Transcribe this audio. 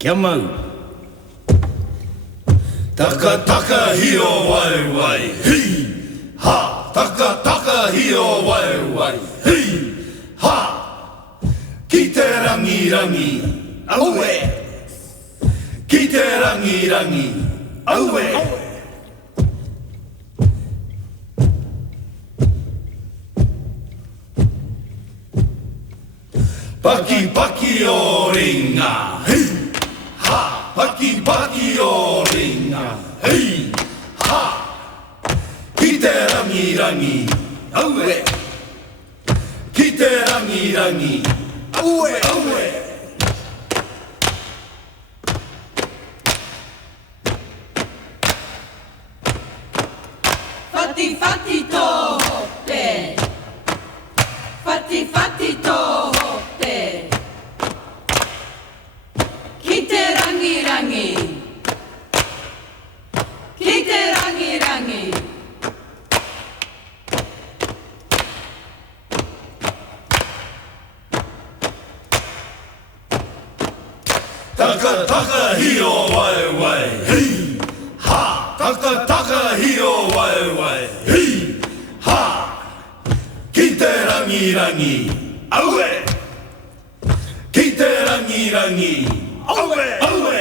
Kia mau. Taka taka hio wai wai, hei, ha. Taka taka hio wai wai, hei, ha. Ki te rangi rangi, aue. Ki te rangi rangi, aue. Paki paki o ringa, hei, ha. Paki paki o ringa, hei, ha. Ki te rangi rangi, aue. Ki te rangi rangi, aue, aue. Fatti fatti tote, fatti fatti tote. Ki te rangi rangi, ki te rangi rangi. Taka taka hio wai wai, hei, ha. Taka taka hio wai wai, hei, ha. Ki te rangi rangi, aue. Ki te rangi rangi, aue, aue.